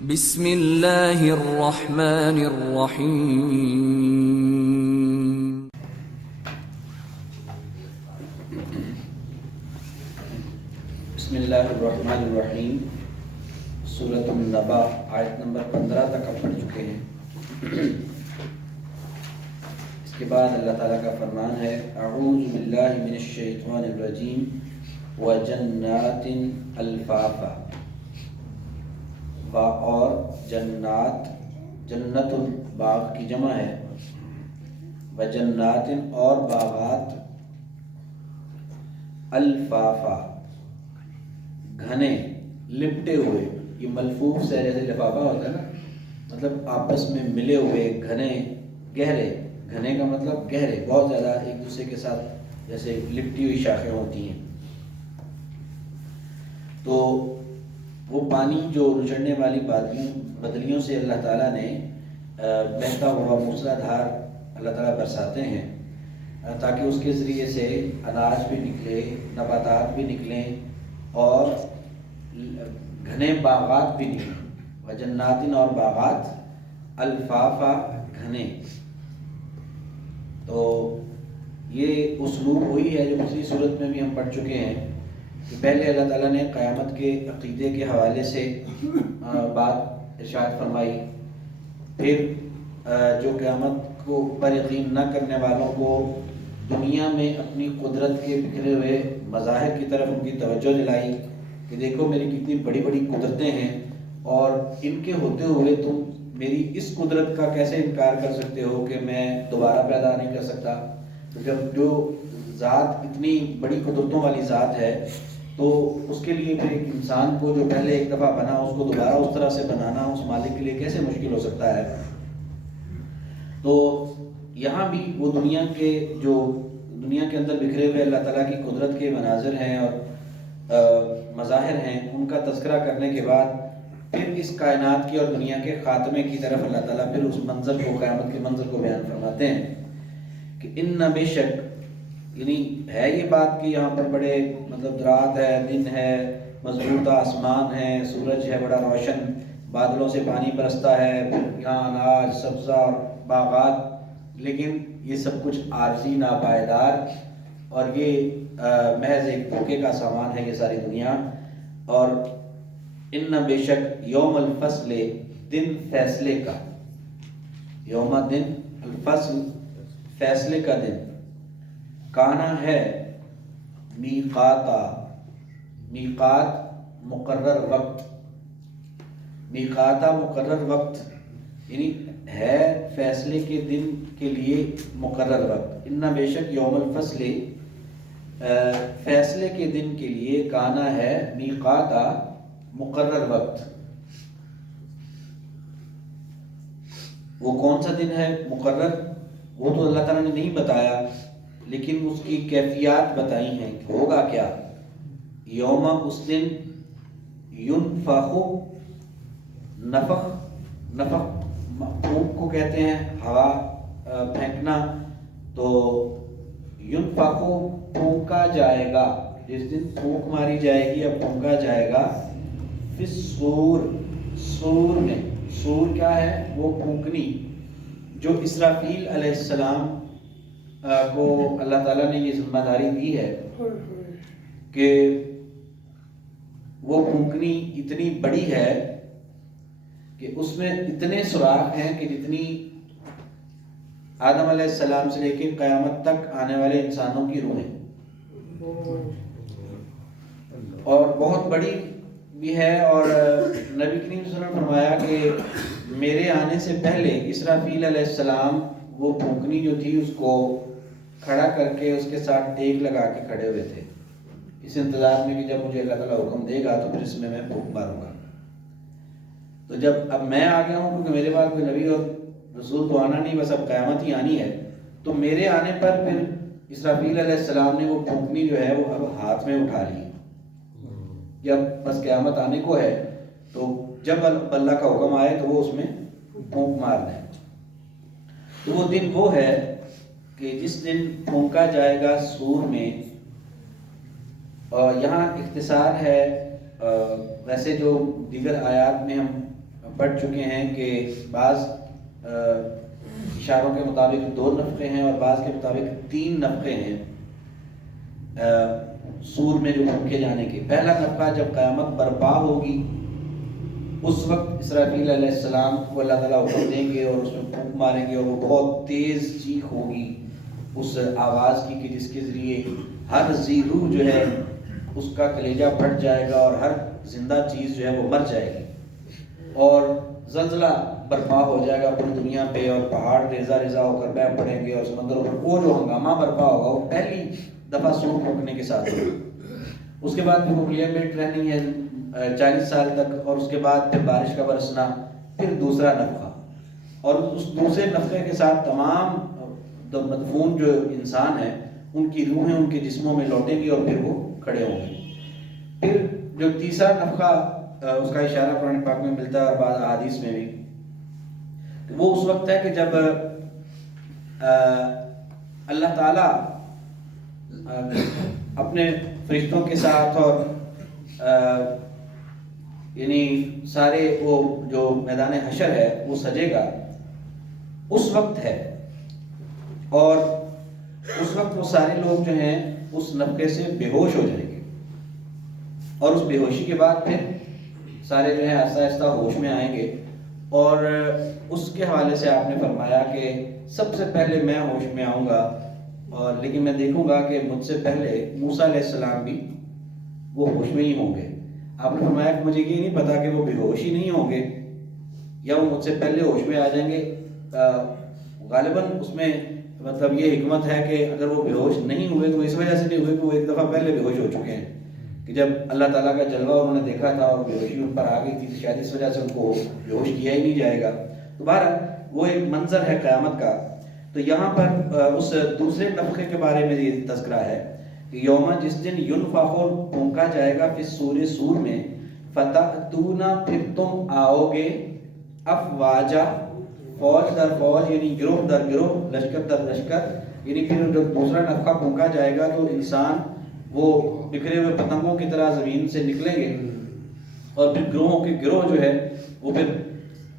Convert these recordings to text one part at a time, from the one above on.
بسم اللہ الرحمن الرحیم. بسم اللہ الرحمن الرحیم. سورۃ النبا آیت نمبر 15 تک ہم پڑھ چکے ہیں. اس کے بعد اللہ تعالیٰ کا فرمان ہے اعوذ باللہ من الشیطان الرجیم وجنات الفافا. اور جنات، جنت باغ کی جمع ہے، وجنات اور باغات، الفافا گھنے لپٹے ہوئے. یہ ملفوف سے جیسے لفافہ ہوتا ہے نا، مطلب آپس میں ملے ہوئے، گھنے گہرے. گھنے کا مطلب گہرے، بہت زیادہ ایک دوسرے کے ساتھ جیسے لپٹی ہوئی شاخیں ہوتی ہیں. تو وہ پانی جو نچڑنے والی بدلیوں سے اللہ تعالیٰ نے بہتا ہوا موسلا دھار اللہ تعالیٰ برساتے ہیں تاکہ اس کے ذریعے سے اناج بھی نکلے، نباتات بھی نکلیں اور گھنے باغات بھی نکلیں. وجناتن اور باغات، الفافا گھنے. تو یہ اسلوب وہی ہے جو پچھلی صورت میں بھی ہم پڑھ چکے ہیں کہ پہلے اللہ تعالیٰ نے قیامت کے عقیدے کے حوالے سے بات ارشاد فرمائی، پھر جو قیامت کو پر یقین نہ کرنے والوں کو دنیا میں اپنی قدرت کے بکھرے ہوئے مظاہر کی طرف ان کی توجہ دلائی کہ دیکھو میری کتنی بڑی بڑی قدرتیں ہیں اور ان کے ہوتے ہوئے تم میری اس قدرت کا کیسے انکار کر سکتے ہو کہ میں دوبارہ پیدا نہیں کر سکتا. تو جب جو ذات اتنی بڑی قدرتوں والی ذات ہے تو اس کے لیے پھر ایک انسان کو جو پہلے ایک دفعہ بنا اس کو دوبارہ اس طرح سے بنانا اس مالک کے لیے کیسے مشکل ہو سکتا ہے. تو یہاں بھی وہ دنیا کے اندر بکھرے ہوئے اللہ تعالیٰ کی قدرت کے مناظر ہیں اور مظاہر ہیں، ان کا تذکرہ کرنے کے بعد پھر اس کائنات کی اور دنیا کے خاتمے کی طرف اللہ تعالیٰ پھر اس منظر کو، قیامت کے منظر کو بیان فرماتے ہیں کہ ان بے شک، یعنی ہے یہ بات کہ یہاں پر بڑے مطلب رات ہے، دن ہے، مضبوط آسمان ہے، سورج ہے بڑا روشن، بادلوں سے پانی برستا ہے، یہاں اناج، سبزہ اور باغات، لیکن یہ سب کچھ عارضی، ناپائیدار اور یہ محض ایک دھوکے کا سامان ہے یہ ساری دنیا. اور ان بے شک یوم الفصل، دن فیصلے کا، یوم دن الفصل فیصلے کا دن، کانا ہے میقاتا، میقات مقرر وقت، میقاتا مقرر وقت، یعنی ہے فیصلے کے دن کے لیے مقرر وقت. ان بے شک یوم الفصل فیصلے کے دن کے لیے، کانا ہے میقاتا مقرر وقت. وہ کون سا دن ہے مقرر، وہ تو اللہ تعالیٰ نے نہیں بتایا، لیکن اس کی کیفیات بتائی ہیں کہ ہوگا کیا. یوم، اس دن، ینفخ، نفخ پھونک کو کہتے ہیں، ہوا پھینکنا. تو ینفخ پھونکا جائے گا، جس دن پھونک ماری جائے گی یا پھونکا جائے گا، فی الصور، صور میں. صور کیا ہے؟ وہ پھونکنی جو اسرافیل علیہ السلام کو اللہ تعالیٰ نے یہ ذمہ داری دی ہے کہ وہ پھونکنی اتنی بڑی ہے کہ اس میں اتنے سوراخ ہیں کہ جتنی آدم علیہ السلام سے لے کے قیامت تک آنے والے انسانوں کی روحیں، اور بہت بڑی بھی ہے. اور نبی کریم صلی اللہ علیہ وسلم نے فرمایا کہ میرے آنے سے پہلے اسرافیل علیہ السلام وہ پھونکنی جو تھی اس کو کھڑا کر کے اس کے ساتھ ٹیک لگا کے کھڑے ہوئے تھے، اس انتظار میں کہ جب مجھے اللہ تعالیٰ حکم دے گا تو پھر اس میں پھونک ماروں گا. تو جب اب میں آ گیا ہوں، کیونکہ میرے بعد کوئی نبی اور رسول تو آنا نہیں، بس اب قیامت ہی آنی ہے، تو میرے آنے پر پھر اسرافیل علیہ السلام نے وہ پھونکنی جو ہے وہ اب ہاتھ میں اٹھا لی. جب بس قیامت آنے کو ہے تو جب اللہ کا حکم آئے تو وہ اس میں پھونک مار دیں. تو وہ دن وہ ہے کہ جس دن پھونکا جائے گا سور میں. اور یہاں اختصار ہے، ویسے جو دیگر آیات میں ہم پڑھ چکے ہیں کہ بعض اشاروں کے مطابق 2 نفخے ہیں اور بعض کے مطابق 3 نفخے ہیں سور میں جو پھونکے جانے کے. پہلا نفخہ جب قیامت برپا ہوگی اس وقت اسرافیل علیہ السلام کو اللہ تعالیٰ حکم دیں گے اور اس میں پھونک ماریں گے اور وہ بہت تیز چیخ ہوگی اس آواز کی کہ جس کے ذریعے ہر ذی روح جو ہے اس کا کلیجہ پھٹ جائے گا اور ہر زندہ چیز جو ہے وہ مر جائے گی اور زلزلہ برپا ہو جائے گا پوری دنیا پہ اور پہاڑ ریزہ ریزہ ہو کر بہہ پڑیں گے اور سمندروں پر وہ جو ہنگامہ برپا ہوگا وہ پہلی دفعہ سور پھونکنے کے ساتھ ہوگا. اس کے بعد نیوکلیئر میٹ رہنی ہے 40 سال تک اور اس کے بعد پھر بارش کا برسنا, پھر دوسرا نفخہ اور اس دوسرے نفخے کے ساتھ تمام مدفون جو انسان ہیں ان کی روحیں ان کے جسموں میں لوٹیں گی اور پھر وہ کھڑے ہوں گے. پھر جو تیسرا نفخہ اس کا اشارہ قرآن پاک میں ملتا ہے اور بعض احادیث میں بھی, وہ اس وقت ہے کہ جب اللہ تعالیٰ اپنے فرشتوں کے ساتھ اور یعنی سارے وہ جو میدان حشر ہے وہ سجے گا اس وقت ہے اور اس وقت وہ سارے لوگ جو ہیں اس نفخے سے بے ہوش ہو جائیں گے اور اس بے ہوشی کے بعد پھر سارے جو ہیں آہستہ آہستہ ہوش میں آئیں گے. اور اس کے حوالے سے آپ نے فرمایا کہ سب سے پہلے میں ہوش میں آؤں گا اور لیکن میں دیکھوں گا کہ مجھ سے پہلے موسیٰ علیہ السلام بھی وہ ہوش میں ہی ہوں گے. آپ نے فرمایا کہ مجھے یہ نہیں پتا کہ وہ بے ہوش ہی نہیں ہوں گے یا وہ مجھ سے پہلے ہوش میں آ جائیں گے. غالباً اس میں مطلب یہ حکمت ہے کہ اگر وہ بے ہوش نہیں ہوئے تو اس وجہ سے نہیں ہوئے کہ وہ ایک دفعہ پہلے بے ہوش ہو چکے ہیں کہ جب اللہ تعالیٰ کا جلوہ انہوں نے دیکھا تھا اور بے ہوشی ان پر آ گئی تھی شاید اس وجہ سے ان کو بے ہوش کیا ہی نہیں جائے گا. تو بہرحال وہ ایک منظر ہے قیامت کا. تو یہاں پر اس دوسرے نفخے کے بارے میں یہ تذکرہ ہے کہ یوم جس دن ینفخ پھونکا جائے گا پھر سور میں فتأتون پھر تم آؤ گے افواجا فوج در فوج یعنی گروہ در گروہ لشکر در لشکر. یعنی پھر جب دوسرا نفخہ پھونکا جائے گا تو انسان وہ بکھرے ہوئے پتنگوں کی طرح زمین سے نکلیں گے اور پھر گروہوں کے گروہ جو ہے وہ پھر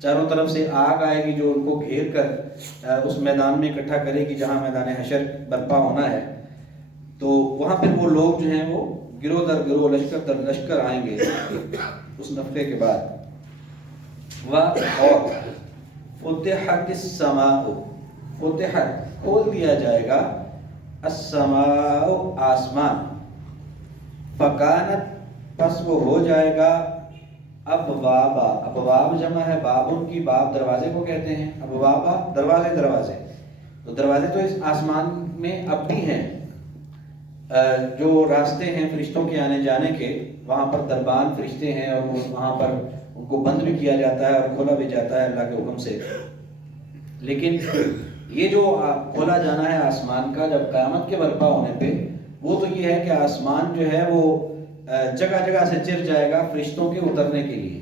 چاروں طرف سے آگ آئے گی جو ان کو گھیر کر اس میدان میں اکٹھا کرے گی جہاں میدان حشر برپا ہونا ہے. تو وہاں پھر وہ لوگ جو ہیں وہ گروہ در گروہ لشکر در لشکر آئیں گے اس نفخے کے بعد. اور فتحت السماء فتحت کھول دیا جائے گا السماء آسمان فکانت پس وہ ہو جائے گا ابوابا. ابواب جمع ہے بابن کی, باب دروازے کو کہتے ہیں, ابوابا دروازے دروازے. تو دروازے تو اس آسمان میں اب بھی ہیں جو راستے ہیں فرشتوں کے آنے جانے کے, وہاں پر دربان فرشتے ہیں اور وہاں پر ان کو بند بھی کیا جاتا ہے اور کھولا بھی جاتا ہے اللہ کے حکم سے. لیکن یہ جو کھولا جانا ہے آسمان کا جب قیامت کے برپا ہونے پہ وہ تو یہ ہے کہ آسمان جو ہے وہ جگہ جگہ سے چر جائے گا فرشتوں کے اترنے کے لیے.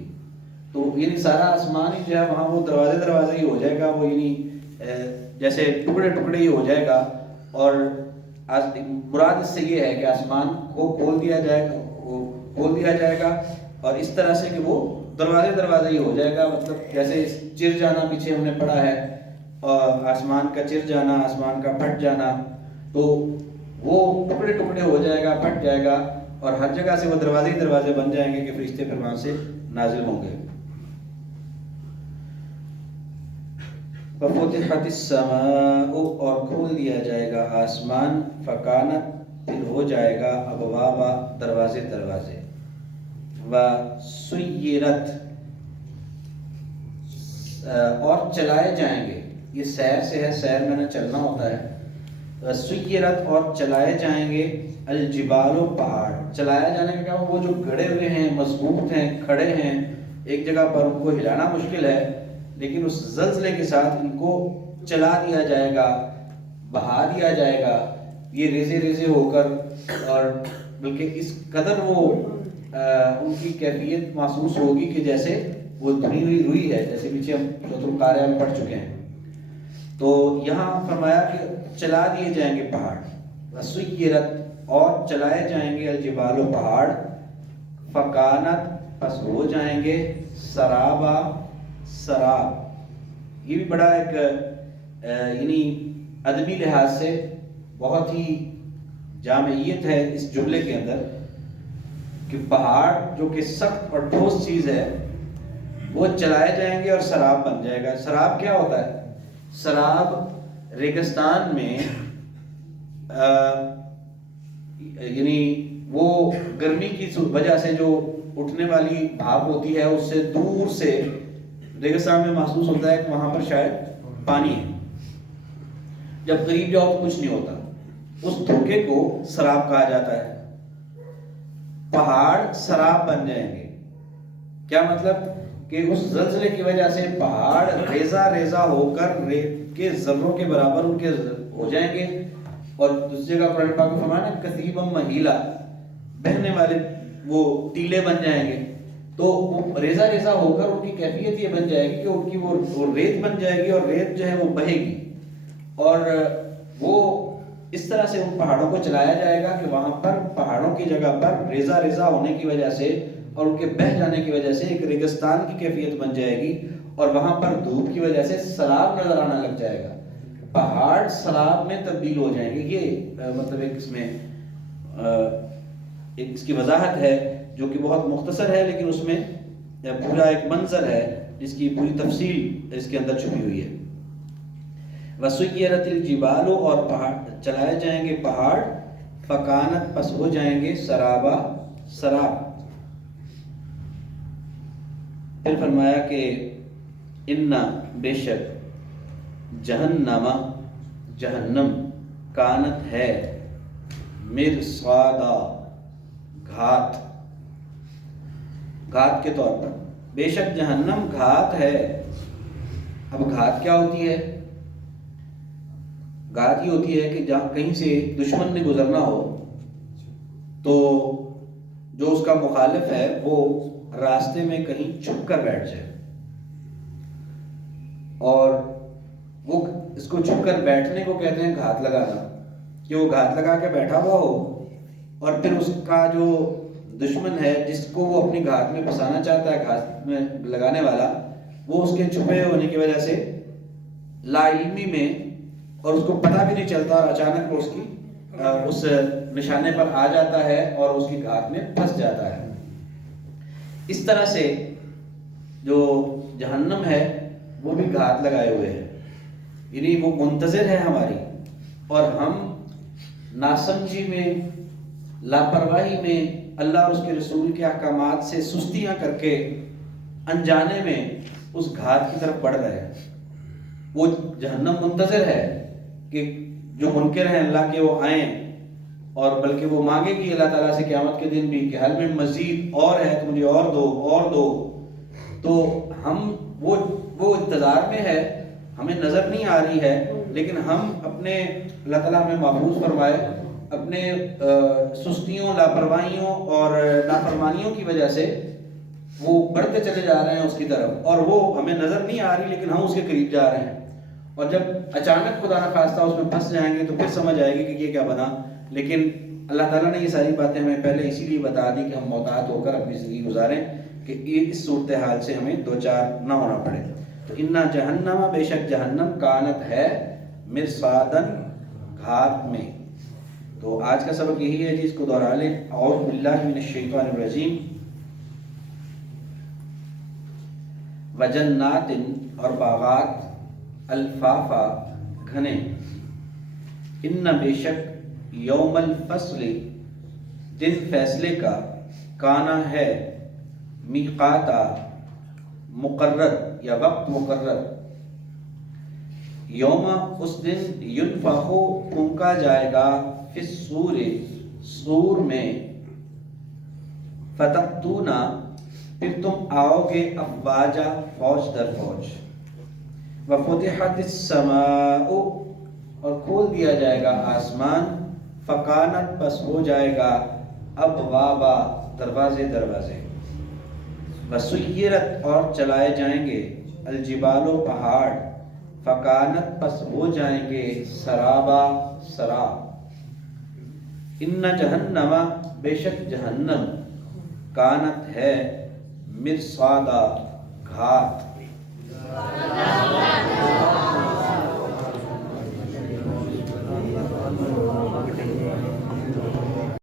تو یعنی سارا آسمان ہی جو ہے وہاں وہ دروازے دروازے ہی ہو جائے گا, وہ یعنی جیسے ٹکڑے ٹکڑے ہی ہو جائے گا. اور مراد اس سے یہ ہے کہ آسمان کو کھول دیا جائے گا اور اس طرح سے کہ وہ دروازے دروازے ہی ہو جائے گا. مطلب جیسے چر جانا پیچھے ہم نے پڑھا ہے اور آسمان کا چر جانا, آسمان کا پھٹ جانا, تو وہ ٹکڑے ٹکڑے ہو جائے گا, پھٹ جائے گا اور ہر جگہ سے وہ دروازے ہی دروازے بن جائیں گے کہ فرشتے پھر وہاں سے نازل ہوں گے. ففتحت السماء اور کھول دیا جائے گا آسمان فکانت پھر ہو جائے گا ابوابا دروازے دروازے. وسیرت اور چلائے جائیں گے, یہ سیر سے ہے, سیر میں نے چلنا ہوتا ہے. سیرت اور چلائے جائیں گے الجبال پہاڑ. چلایا جانے کا کیا وہ جو گڑے ہوئے ہیں مضبوط ہیں کھڑے ہیں ایک جگہ پر, ان کو ہلانا مشکل ہے لیکن اس زلزلے کے ساتھ ان کو چلا دیا جائے گا, بہا دیا جائے گا, یہ ریزے ریزے ہو کر, اور بلکہ اس قدر وہ ان کی کیفیت محسوس ہوگی کہ جیسے وہ دھنی ہوئی روئی ہے, جیسے پیچھے ہم سورۃ القاریہ میں پڑھ چکے ہیں. تو یہاں فرمایا کہ چلا دیے جائیں گے پہاڑ. وسیرت اور چلائے جائیں گے الجبال پہاڑ فکانت پس ہو جائیں گے سرابا سراب، یہ بھی بڑا ایک یعنی ادبی لحاظ سے بہت ہی جامعیت ہے اس جملے کے اندر کہ پہاڑ جو کہ سخت اور ٹھوس چیز ہے وہ چلائے جائیں گے اور سراب بن جائے گا۔ سراب کیا ہوتا ہے؟ سراب ریگستان میں یعنی وہ گرمی کی وجہ سے جو اٹھنے والی بھاپ ہوتی ہے اس سے دور سے ریگستان میں محسوس ہوتا ہے کہ وہاں پر شاید پانی ہے، جب قریب جاؤ تو کچھ نہیں ہوتا، اس دھوکے کو سراب کہا جاتا ہے۔ پہاڑ سراب بن جائیں گے، کیا مطلب کہ اس زلزلے کی وجہ سے پہاڑ ریزہ ریزہ ہو کر ریت کے ذروں کے برابر ان کے ہو جائیں گے، اور دوسری جگہ قرآن پاک میں فرمایا نا کثیبا مہیلا، بہنے والے وہ ٹیلے بن جائیں گے۔ تو وہ ریزہ ریزہ ہو کر ان کی کیفیت یہ بن جائے گی کہ ان کی وہ ریت بن جائے گی، اور ریت جو ہے وہ بہے گی، اور وہ اس طرح سے ان پہاڑوں کو چلایا جائے گا کہ وہاں پر پہاڑوں کی جگہ پر ریزہ ریزہ ہونے کی وجہ سے اور ان کے بہہ جانے کی وجہ سے ایک ریگستان کی کیفیت بن جائے گی، اور وہاں پر دھوپ کی وجہ سے سراب نظر آنا لگ جائے گا، پہاڑ سراب میں تبدیل ہو جائیں گے۔ یہ مطلب ایک اس میں ایک اس کی وضاحت ہے جو کہ بہت مختصر ہے، لیکن اس میں پورا ایک منظر ہے جس کی پوری تفصیل اس کے اندر چھپی ہوئی ہے۔ وَسُيِّرَتِ الْجِبَالُ، اور پہاڑ چلائے جائیں گے پہاڑ، فَكَانَتْ، پس ہو جائیں گے سرابا، سراب۔ پھر فرمایا کہ اِنَّا، بے شک، جہنم، جہنم، کانت ہے، مرصادا، گھات، گھات کے طور پر، بے شک جہنم گھات ہے۔ اب گھات کیا ہوتی ہے؟ گھات یہ ہوتی ہے کہ جہاں کہیں سے دشمن نے گزرنا ہو تو جو اس کا مخالف ہے وہ راستے میں کہیں چھپ کر بیٹھ جائے، اور وہ اس کو چھپ کر بیٹھنے کو کہتے ہیں گھات لگانا، کہ وہ گھات لگا کے بیٹھا ہوا ہو، اور پھر اس کا جو دشمن ہے جس کو وہ اپنی گھات میں پھنسانا چاہتا ہے، گھات میں لگانے والا، وہ اس کے چھپے ہونے کی وجہ سے لا علمی میں، اور اس کو پتہ بھی نہیں چلتا، اور اچانک وہ اس کی اس نشانے پر آ جاتا ہے اور اس کی گھات میں پھنس جاتا ہے۔ اس طرح سے جو جہنم ہے وہ بھی گھات لگائے ہوئے ہے، یعنی وہ منتظر ہے ہماری، اور ہم ناسمجھی میں، لاپرواہی میں، اللہ اور اس کے رسول کے احکامات سے سستیاں کر کے انجانے میں اس گھات کی طرف بڑھ رہے ہیں۔ وہ جہنم منتظر ہے کہ جو منکر ہیں اللہ کے وہ آئیں، اور بلکہ وہ مانگے گی اللہ تعالیٰ سے قیامت کے دن بھی کہ حل میں مزید اور ہے تو مجھے اور دو، اور دو۔ تو ہم وہ انتظار میں ہے، ہمیں نظر نہیں آ رہی ہے، لیکن ہم اپنے، اللہ تعالیٰ ہمیں محفوظ فرمائے، اپنے سستیوں، لاپرواہیوں اور نافرمانیوں کی وجہ سے وہ بڑھتے چلے جا رہے ہیں اس کی طرف، اور وہ ہمیں نظر نہیں آ رہی لیکن ہم اس کے قریب جا رہے ہیں، اور جب اچانک خدا نخواستہ اس میں پھنس جائیں گے تو پھر سمجھ آئے گی کہ یہ کیا بنا۔ لیکن اللہ تعالیٰ نے یہ ساری باتیں ہمیں پہلے اسی لیے بتا دی کہ ہم محتاط ہو کر اپنی زندگی گزاریں، کہ اس صورتحال سے ہمیں دو چار نہ ہونا پڑے۔ تو اِنَّا جہنم، بے شک جہنم، کانت ہے، مرصادن، گھات میں۔ تو آج کا سبق یہی ہے جس کو دوہرا لیں۔ اعوذ باللہ من الشیطان الرجیم۔ وجنات، اور باغات، الفافا، گھنے، ان بے شک، یوم الفصل، دن فیصلے کا، کانا ہے، میقاتا، مقرر یا وقت مقرر، یوم، اس دن، ینفخ، پھونکا جائے گا، فی الصور، صور میں، فتأتونا، پھر تم آؤ گے، افواجا، فوج در فوج، وفتحت السماء، اور کھول دیا جائے گا آسمان، فکانت، پس ہو جائے گا، ابوابا، دروازے دروازے، وسیرت، اور چلائے جائیں گے، الجبال، پہاڑ، فکانت، پس ہو جائیں گے، سرابا، سراب، ان جہنم، بے شک جہنم، کانت ہے، مرصادا، گھات،